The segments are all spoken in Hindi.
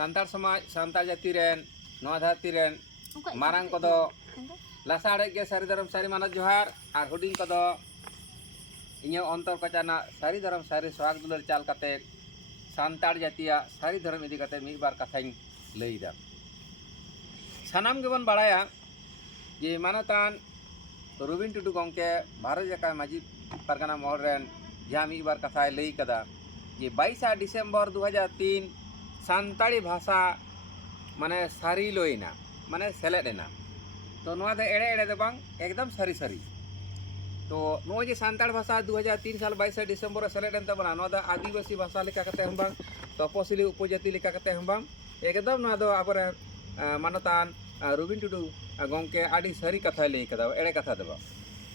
santar समाज santar जाति रेन नवा धरती रेन मारांग कदो लासाड़े के सारी धर्म सारी माना जोहार और हुडिंग कदो इन्हें अंतर कचाना सारी धर्म सारी स्वाग दुलर चाल कते santar जातिया सारी धर्म इदी कते मिद बार कथाई लईदा सानाम गेबन बाड़ाया जे मानतान रबिन टुडू गंके भारत जाका माजी परगना महल रेन जहाँ मिद बार कथाय लई कदा ये 22 डिसेम्बर 2003 सानताड़ी भाषा माने सारी लोइना माने सेलेदेना तो नोआ दे एड़े एड़े दे बांग एकदम सारी सारी तो नोआ जे सानताड़ भाषा 2003 साल 22 डिसेम्बर सेलेदेन तबना नोआ दा आदिवासी भाषा लेका कते हम बांग तपसिली उपजाति लेका कते हम बांग एकदम नोआ दो आबरे मानतान रबिन टुडू गंके आडी सारी कथा लई कदा एड़े कथा देबा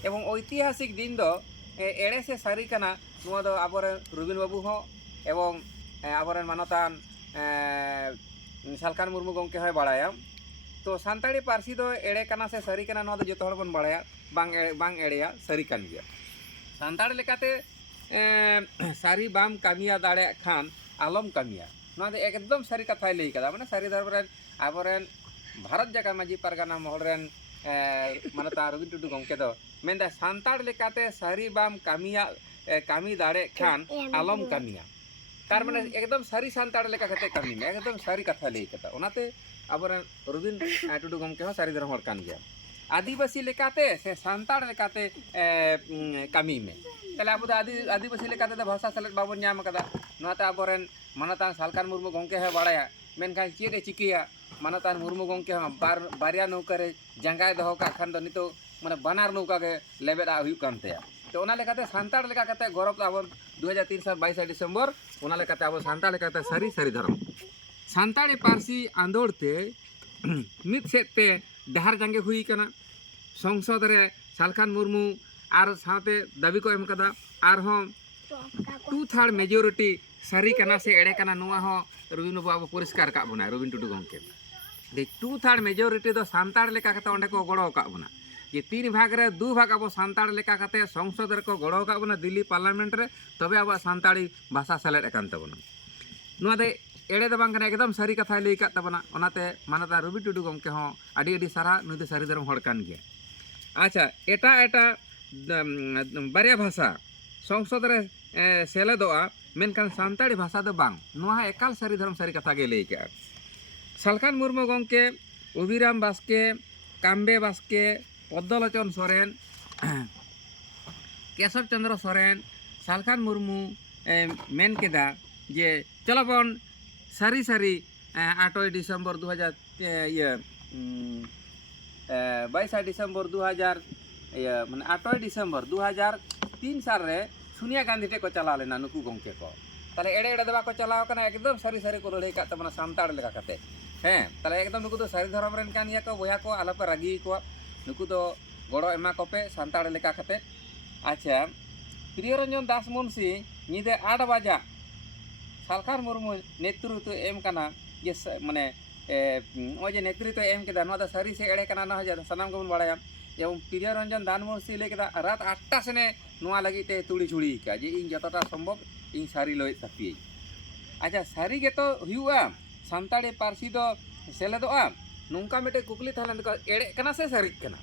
एवं ऐतिहासिक दिन दो एड़े से सारी कना नोआ दो आबरे रबिन बाबू हो एवं आबरे मानतान सालखान मुर्मू गंके होय बाड़ाया तो सानताड़ी पारसी दो एड़े कना से सारी कना नोआ दो जतो हड़ बन बाड़ाया बांग एड़ेया सारी कान गया सानताड़ लेकाते सारी बाम कामिया दाड़े खान आलम कामिया नोआ दो एकदम सारी कथा लई कदा माने सारी धर्म रेन आबरेन भारत जाका माजी परगना महल रेन मानता रबिन टुडू गंके दो मेंदा सानताड़ लेकाते सारी बाम कामिया कामी दाड़े खान आलम कामिया तार माने एकदम सारी सानताड़ लेका कते कामी में एकदम सारी कथा लई कता ओनाते आबरेन रबिन टुडू गंके हो सारी धर्म हड़ कान गया आदिवासी लेकाते से सानताड़ लेकाते कामी में तले आबो आदिवासी लेकाते भाषा सेलेद बाबन ᱧᱟᱢ कदा नोआते आबरेन मानतान सालखान मुर्मू गंके है बाड़ाया मेनखान चेदे चिकिया मानतान मुर्मू गंके बारिया नौका रे जंगाय दहो का खान दो नितो माने बनार नौका के लेबेदा हुयु कान तया तो ओना लेकाते सानताड़ लेका कते गौरव आबन 2003 साल 22 डिसेम्बर ओना लेकाते आबो सानताड़ लेकाते सारी सारी धर्म सानताड़ी पारसी आंदोलते मिद सेते डहार जांगे हुई कना संसद रे सालखान मुर्मू आर साथे दाबी को एम कदा आर हो 2/3 मेजॉरिटी सारी कना से एड़े कना नोआ हो रबिन बाबू परिष्कार का बना रबिन टुडू गंके दे 2/3 मेजॉरिटी दो सानताड़ लेका कते ओंडे को गड़ो का बना ये 3 भाग रे 2 भाग अब सानताड़ लेका कते संसद रे को गड़ो का बना दिल्ली पार्लियामेंट रे तबे अब सानताड़ी भाषा सेलेद कान तबना नोआ दे एड़े दो बांग एकदम सारी कथा लई का तबना ओनाते मानता रबिन टुडू गंके हो आडी आडी सारा नुई दो सारी धर्म हड़ कान गया अच्छा एटा एटा बारिया भाषा संसद रे सेलेदोआ मेनखान सानताड़ी भाषा दो बांग नोआ एकाल सारी धर्म सारी कथा गे लई का सालखान मुर्मू गंके अभिराम बास्के काम्बे बास्के पद्मलोचन सोरेन केशव चंद्र सोरेन सालखान मुर्मू मेन केदा जे चलो बन सारी सारी 8 डिसेम्बर 2000 22 डिसेम्बर 2000 माने 8 डिसेम्बर 2003 साल रे सोनिया गांधी टे को चला लेना नुकु गंके को ताले एड़े एड़े दबा को चलाव कना एकदम सारी सारी को लड़ाई का तबना सानताड़ लेका कते हैं ताले एकदम नुकु तो सारी धर्म रेन कान या को बोया को आलापे रागी को नुकु तो गड़ो एमा कोपे सानताड़ लेका कते अच्छा प्रियरंजन दास मुंशी निदे 8 बजा सालखान मुर्मू नेतृत्व एम कना ये माने ओ जे नेतृत्व एम केदा नोदा सारी से एड़े कना ना हजा सनाम को बाड़ाया एवं प्रियरंजन दानमुंशी ले केदा रात 8टा सने नोआ लगी ते तुड़ी छुड़ी का जे इन जतटा संभव इन सारी लय तपी अच्छा सारी गे तो हुआ सानताड़ी पारसी दो सेलेदोआ नोंका मेटे कुकली थालन को एड़े कना से सारी कना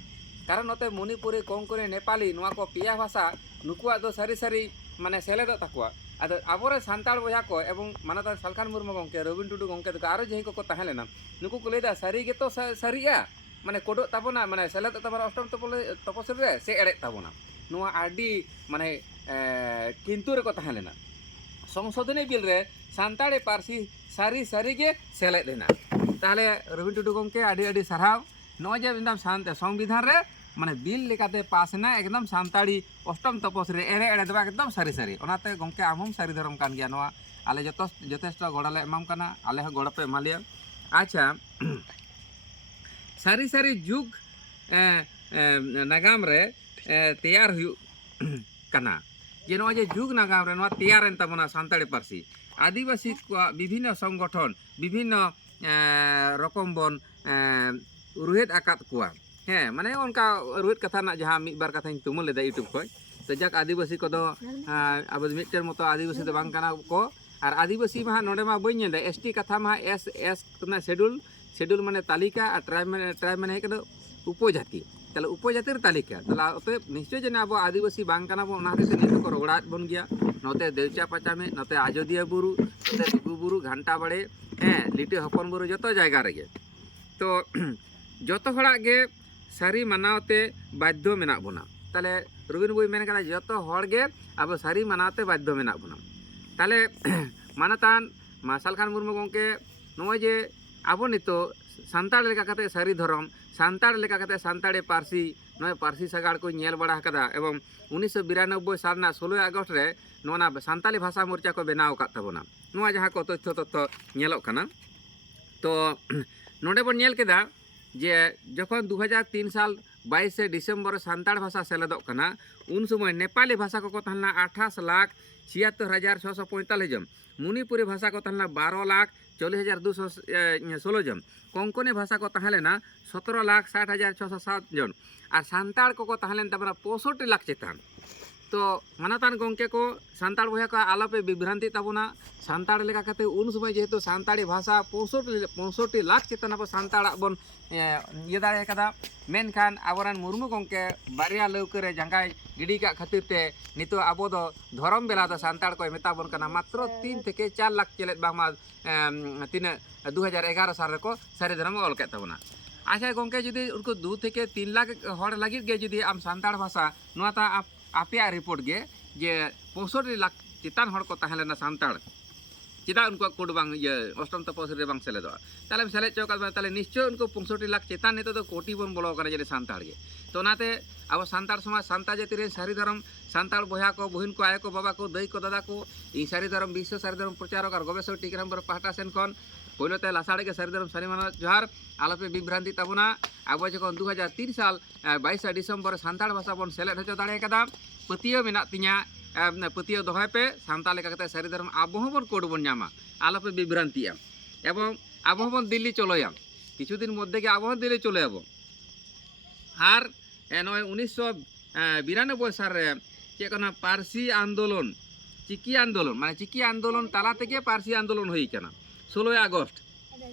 कारण नोते मणिपुरी कोंकणी नेपाली नोआ को पिया भाषा नुकुआ दो सारी सारी माने सेलेदो तकुआ आदो आबोरे सानताड़ बोया को एवं मानता सालखान मुर्मू गंके रबिन टुडू गंके तो आरो जेहि को ताहेलेना नुकु को लेदा सारी गे तो सारिया माने कोडो ताबोना माने सेलेद ताबोना अष्टम तपस्वी रे से एड़े ताबोना नोआ आडी माने किंतु रे को ताहेलेना संशोधनी बिल रे सानताड़ी पारसी सारी सारी गे सेलेद देना ताहले रबिन टुडू गंके आडी आडी साराव नोय जे एकदम संविधान रे माने बिल लेकाते पास ना एकदम सानताड़ी अष्टम तपस्वी एड़े एड़े दबा एकदम सारी सारी ओनाते गंके आमम सारी धर्म कान गया नोआ आले जथेष्ट गड़ाले एमाम काना आले हो गड़ पे एमालिया अच्छा सारी सारी जुग नागाम रे तैयार हुयु कना जे नोआ जे जुग नागाम रे नोआ तैयार एन तबना सानताड़ी पारसी आदिवासी को विभिन्न संगठन विभिन्न रकम बन रुहेद आकात कुआ हैं माने उनका रुहेद कथा ना जहाँ मिद बार कथा तुम लेदा यूट्यूब खो तो जाक आदिवासी को अब मिट्टर मतो आदिवासी तो बांग कना को और आदिवासी मा नोडे मा बई नेदा एसटी कथा मा एस एस ना शेड्यूल माने तालिका और ट्राइब माने कनो उपजाति ताले उपजातिर तालिका ताला अतः निश्चय जने अब आदिवासी बांग कना बो ना हते नितो को रोगड़ात बन गया नोते देवचा पाचा में नोते आजोदिया बुरु नोते दुगु बुरु घंटा बड़े लिटे हपन बुरु जतो जायगा रेगे तो जतो हड़ा गे सारी मनावते बाध्य मेना बोना ताले रवीन बुई मेन कना जतो हड़ गे अब सारी मनावते बाध्य मेना बोना ताले मानतान मार्शल खान मुर्मू गंके नोय जे अब नितो सान्ताड़ लेका कते सारी धर्म सान्ताड़ लेका कते सान्ताड़ी पार्सी नोय पार्सी सगाड़ को नेल बड़ा कदा एवं 1992 साल ना 16 अगस्त रे नोना सान्ताली भाषा मोर्चा को बनाव का तबना नोआ जहां को तथ्य नेलोक कना तो नोडे बन नेल केदा जे जखन 2003 साल 22 डिसेम्बर सान्ताड़ भाषा सेलेदोक कना उन समय नेपाली भाषा को तहना 28,76,645 जन मणिपुरी भाषा को तहना 12,40,216 जन कोंकणी भाषा को तहलेना 17,60,607 जन और सान्ताड़ को तहलेन तबना 65 लाख चेतान तो मानतान गंके को सान्ताड़ बया को आलापे विभ्रांति तबना सान्ताड़ लेका कते उन समय जेहेतु सान्ताड़ी भाषा 65 लाख चेतन अब सान्ताड़ बन ये दाड़े कदा मेनखान आबोरान मुर्मू गंके बारिया लौकरे जंगाई गिडी का खातिर ते नितो आबो दो धर्म बेला दो सान्ताड़ को मेता बन कना मात्र 3 থেকে 4 लाख चलेत बामा तीन 2011 साल को सारी धर्म ऑल के तबना अच्छा गंके जुदी उनको 2 থেকে 3 लाख हड़ लागित गे जुदी आम सान्ताड़ भाषा नोता आपिया रिपोर्ट गे जे 65 लाख चितान हड़ को तहलेना सान्ताड़ चिदा उनको कोड बांग ये अष्टम तपस्या रे बांग सेलेदो ताले सेले चौका ताले निश्चय उनको 65 लाख चितान नेतो तो कोटी बन बोलो करे जे सान्ताड़ गे तो नाते अब सान्ताड़ समाज सान्ता जाति रे सारी धर्म सान्ताड़ बया को बहिन को आय को बाबा को दई को दादा को इ सारी धर्म विश्व सारी धर्म प्रचारक और गवेषक टीकाराम बर पाहटा सेन खन पहिलोते लासाड़े के सारी धर्म सारी माना जोहार आलोपे विभ्रांति तबना अब जखन 2003 साल 22 डिसेम्बर सान्ताड़ भाषा बन सेलेद हचो दाड़े कदा पतियो मेना तिया पतियो दोहय पे सान्ताड़ लेका कते सारी धर्म अब हबन कोड बन नामा आलोपे विभ्रांतिया एवं अब हबन दिल्ली चलोया किछु दिन मध्य के अब दिल्ली चले आबो और नय 1992 साल रे चे कना पारसी आंदोलन चिकी आंदोलन ताला तेगे पारसी आंदोलन होई कना 16 अगस्त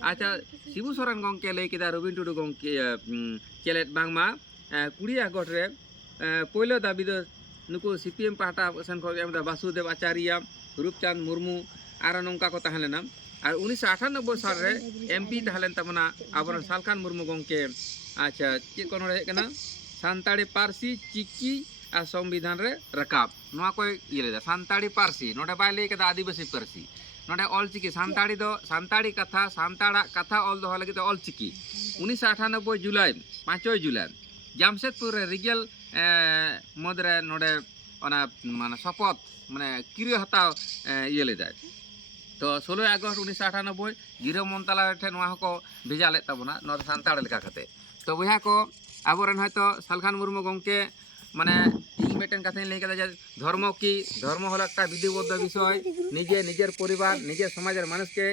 अच्छा शिबू सोरेन गंके लई केदा रवीन टुडू गंके चलेत बांगमा 20 अगस्त रे पहिलो दाबी दो नुको सीपीएम पाहटा सेन खो एमदा वासुदेव आचार्य रूपचांद मुर्मू आरो नंका को तहलेना और 1998 साल रे एमपी तहलेन तमना आबरन सालखान मुर्मू गंके अच्छा चे कोन रे कना सान्ताड़ी पारसी चिकी और संविधान रे रकाब नोआ को इलेदा सान्ताड़ी पारसी नोडे बाय लई केदा आदिवासी पारसी नोडे ऑल चिकी सान्ताड़ी दो सान्ताड़ी कथा सान्ताड़ा कथा ऑल दो लगी तो ऑल चिकी 1998 जुलाई 5 जुलाई जामशेदपुर रे रिगल मदरे नोडे ओना माने शपथ माने किरियो हताव ये लेदा तो 16 अगस्त 1998 गिरो मंतला ठे नोआ को भेजा ले तबना नो सान्ताड़ लेका कते तो बया को आबोरन हयतो सालखान मुर्मू गंके माने इन मेटेन कथा लई कदा धर्म की धर्म हलो एक विधिबद्ध विषय निजे निजेर परिवार निजेर समाजेर मानुष के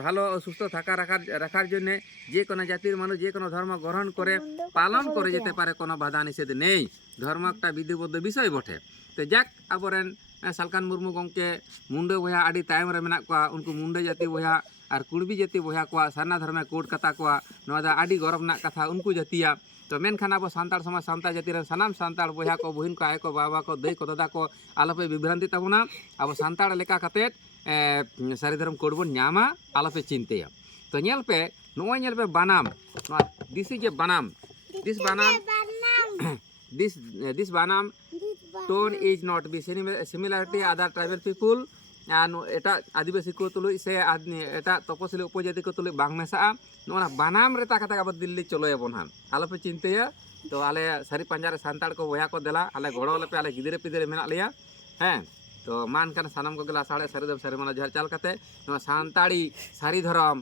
भालो सुस्थ थाका राखार जन्य जे कोनो जातिर मानुष जे कोनो धर्म ग्रहण करे पालन करे जेते पारे कोनो बाधा निषेध नेই धर्म एक विधिबद्ध विषय बटे तो जाक आबोरन सालखान मुर्मू गंके मुंडे बया आदि तायम रे मेना को उनको मुंडे जाति बया और कुड़बी जाति बया को सारना धर्म कोड कथा को नोदा आदि गौरव ना कथा उनको जातिया तो मेनखान अब सान्ताड़ समाज सान्ता जाति रे सानाम सान्ताड़ बया को बहिन को आय को बाबा को दई को दादा को आलोपे विभ्रांति तबना अब सान्ताड़ लेका कते सारी धर्म कोड बन नामा आलोपे चिंतेया तो नेल पे नोय नेल पे बनाम दिस इज ए बनाम दिस बनाम tone is not be similarity other tribal people and eta आदिवासी को तुलुई से एटा तपसिली उपजाति को तुलुई बांग मेसा नोना बनाम रे ताका ताका दिल्ली चलो याबन हम आलो पे चिंतेया तो आले सारी पंजारे सान्ताड़ को बया को देला आले गड़ो लेपे आले गिदरे पिदरे मेना लिया हैं तो मान कान सानाम को गेला साड़े सारी दम सारी माना जहर चाल कते नो सान्ताड़ी सारी धर्म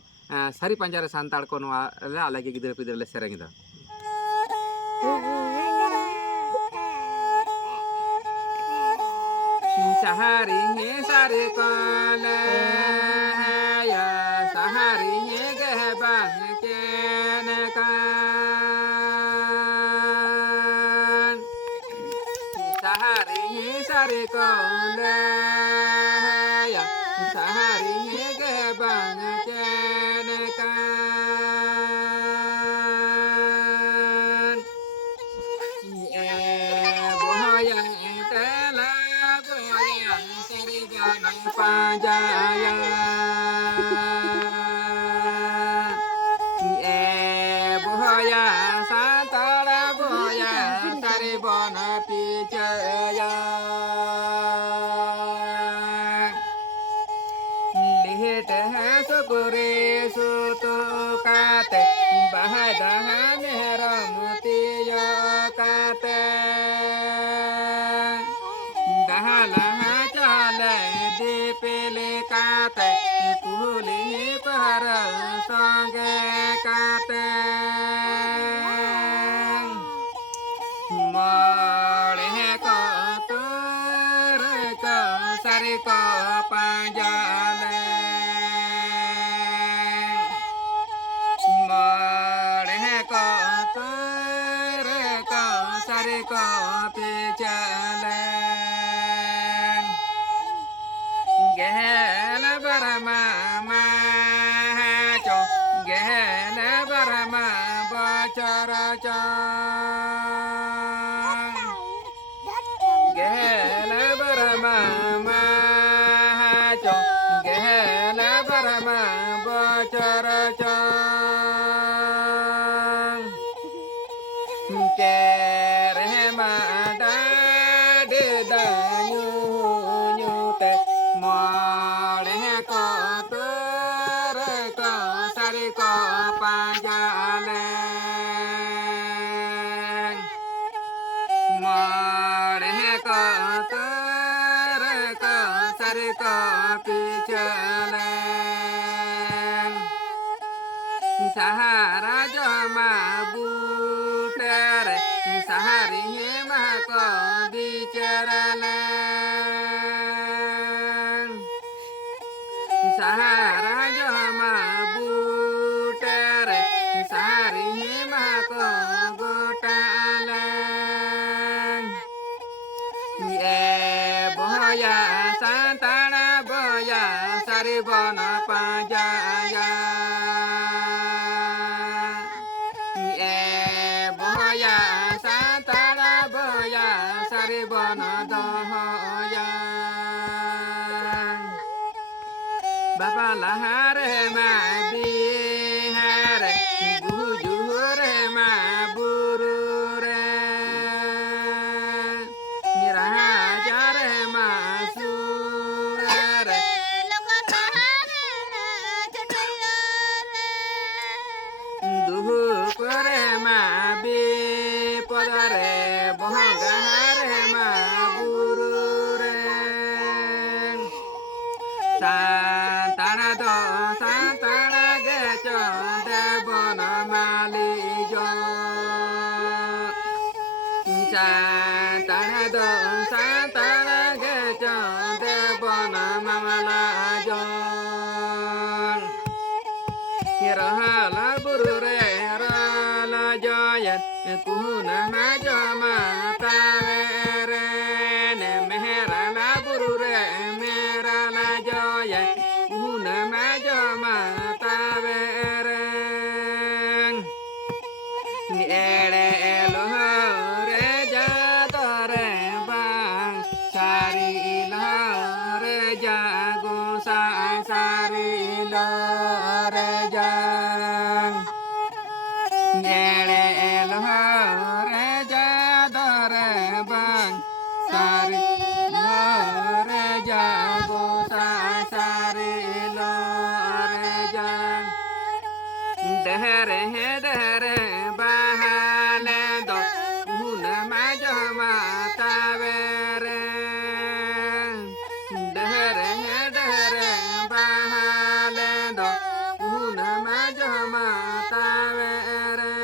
सारी पंजारे सान्ताड़ को नो आले के गिदरे पिदरे ले सेरेंगदा सहारी हे सारे काले या सहारी हे गहबान के नकान सहारी हे सारे काले या सहारी Dahai dahai meramati yo kate Dahalah chale dipili kate Puli para sange kate Mare ko ture ko sari ko panjale Mare ko ture ko sari ko pichale Gehela barama macho Gehela barama bachara chang Gehela barama macho Gehela barama bachara chang Kere mada de da nyu te Mare ko ture ko sari ko panjale Mare ko ture ko sari ko pichale Sahara jama butere Sahari hema ko bicarale Sahara jama butere Sahari hema ko gotale Ye boya santana boya sari bona panjaya Ye boya santana boya sari bona dohoya Bapa lahare ma bihare bujure ma burure Nirahajare ma surere Duhukure ma bipodare bohangare ma burure Santana do santana gecho debona malijo Santana do santana gecho debona mamalajo Hirahala burure rala joyat kuhuna majoma tavere ne mehera la burure mera la joyat kuhuna majoma tavere ni ere elohore jatore bang sari ilore jago sari ilore jang Nyere elohore jadore bang sari ilore jago sari ilore jang Dehere bahale do Huna majama tavere Dehere bahale do Huna majama tavere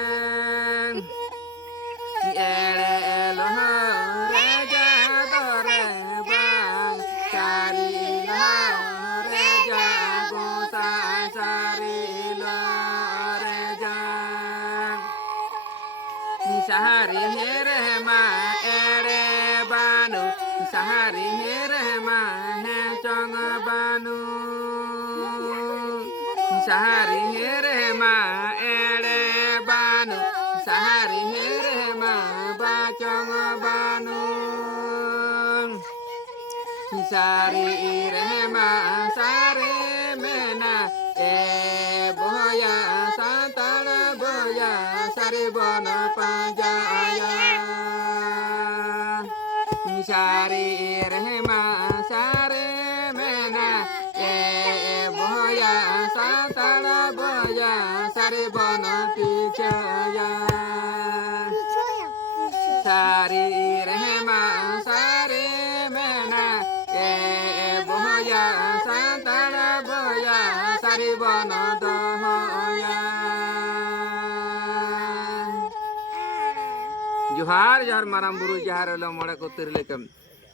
Ere elohore jadore bang Sari ilore jago sari ilore jang Sahari here ma ere banu Sahari here ma he chong banu Sahari here ma ere banu Sahari here ma ba chong banu Sari irema sari mena boya santana boya sari bona panjaya Sari irema sari mena boya santana boya sari bona boya sari rehma sari mena ke boya santara boya sari bono doya. Johar johar marang buru johar lo mole ko tirlekem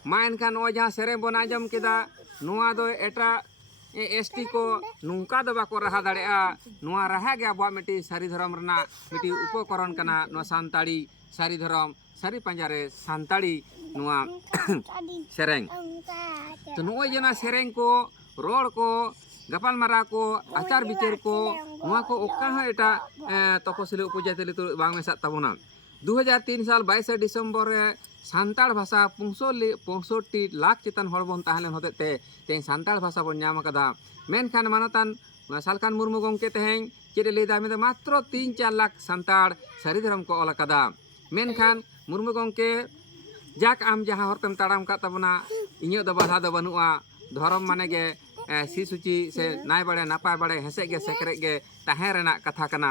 main kan o jahang sereng bon ajam keda noa do eta ST ko nungka do bako raha daड़ेआ noa raha ge abo miti sari धर्म रना miti उपकरण kana no santali sari धर्म sari panjare santali noa sereng to noa jena sereng ko ror ko gapal mara ko acar bicar ko noa ko oka ha eta तपसिली उपजाति tu bang mesat tabona 2003 साल 22 डिसेम्बर सानताड़ भाषा 65 लाख चितान हड़ बन ताहलेन होतेते तें सानताड़ भाषा बन नाम कदा मेनखान मानतान सालखान मुर्मू गंके तेहें चेद लेदा में मात्र 3-4 लाख सानताड़ सारी धर्म को ऑल कदा मेनखान मुर्मू गंके जाक आम जहां हरतेम ताड़ाम का तबना इᱧ दो बाधा दो बनुआ धर्म माने गे सिसुचि से नाय बड़े नापाय बड़े हेसे गे सेकरे गे ताहें रेना कथा कना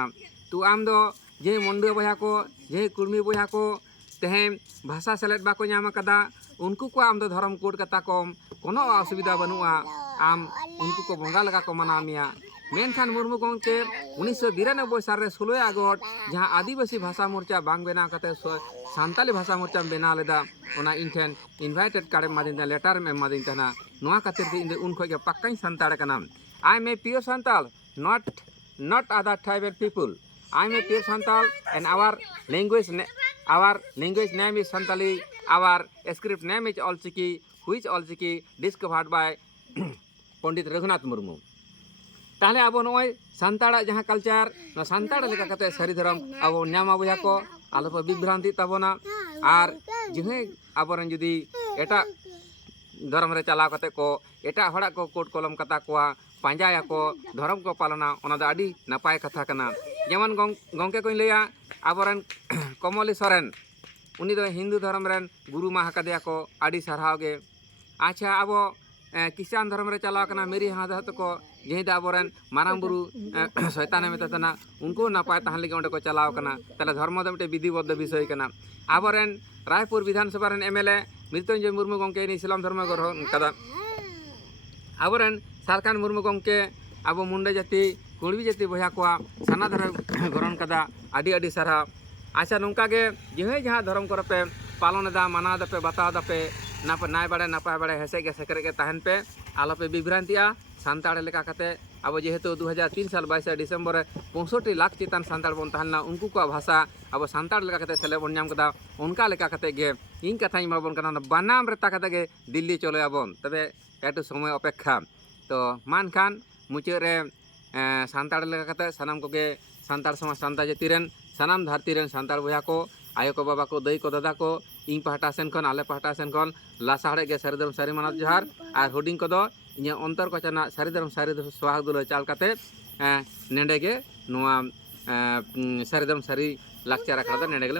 तू आम दो जे मंडे बया को जे कुर्मी बया को तेहें भाषा सेलेद बाको नाम कदा उनको को आम दो धर्म कोड कता कम कोनो असुविधा बनुआ आम उनको को बंगा लगा को मना मिया मेनखान मुर्मू गंके 1992 साल रे 16 अगस्त जहां आदिवासी भाषा मोर्चा बांग बेना कते सानताली भाषा मोर्चा बेना लेदा ओना इनठेन इनवाइटेड कार्ड मादिन लेटर में मादिन तना नोआ खातिर इन उन खोगे पक्काई संताड़ कना I am a pure Santal not other tribal people. I am a pure Santal and our language name is Santali. Our script name is Olchiki, which Olchiki discovered by Pandit Raghunath Murmu. ताहले अब नय सानताड़ा जहाँ कल्चर न सानताड़ा लेका कते सारी धर्म अब नामा बुझा को आलोप विभ्रांति तबना और जिहे आबरन जुदी एटा धर्म रे चलाव कते को एटा हड़ा को कोट कलम कता कोआ पांजाया को धर्म को पालना ओना दा आडी नापाय कथा कना जेमन गंके को लैया आबरन कमली सोरेन उनी दो हिंदू धर्म रेन गुरु मा हकादेया को आडी सरहाव गे अच्छा अब किसान धर्म रे चलाव कना मेरी हाथ को जेहि दा आबरन मारांग बुरु शैतान मेतना उनको नापाय ताहन लगे ओंडे को चलाव कना तले धर्म दो मिटे विधिबद्ध विषय कना आबरन रायपुर विधानसभा रेन MLA मृत्युंजय मुर्मू गंके नि इस्लाम धर्म ग्रहण कदा आबरन सालखान मुर्मू गंके अब मुंडे जाति कुड़बी जाति बया को साना धर्म ग्रहण कदा आडी आडी सारा अच्छा नौका गे जे जहाँ धर्म को पे पालन दा माना दपे बताव दपे नाय बड़े नापाय बड़े हेसे गे सेकरे गे ताहन पे आलोपे विभ्रांतिया सानताड़ लेका कते अब जेहेतु 2003 साल 22 डिसेम्बर 65 लाख चितान सानताड़ बन ताहना उनको को भाषा अब सानताड़ लेका कते सेले बन नाम कदा उनका लेका कते गे इन कथा मा बन कना बनाम रे ताकते गे दिल्ली चले आबन तबे एटु समय अपेक्षा तो मान खान मुचे रे सानताड़ लेका कते सनाम को गे सानताड़ समाज सानता जाति रेन सनाम धरती रेन सानताड़ बया को आयो को बाबा को दई को दादा को इन पहाटा सेन खन आले पहाटा सेन खन लासाड़े गे सारी धर्म सारी मानत जोहार और हुडिंग को दो इन अंतर को चना सारी धर्म सारी स्वाग दुल चाल कते नेंडे गे नोआ सारी धर्म सारी लाक्चर आखड़ा नेंडे गेले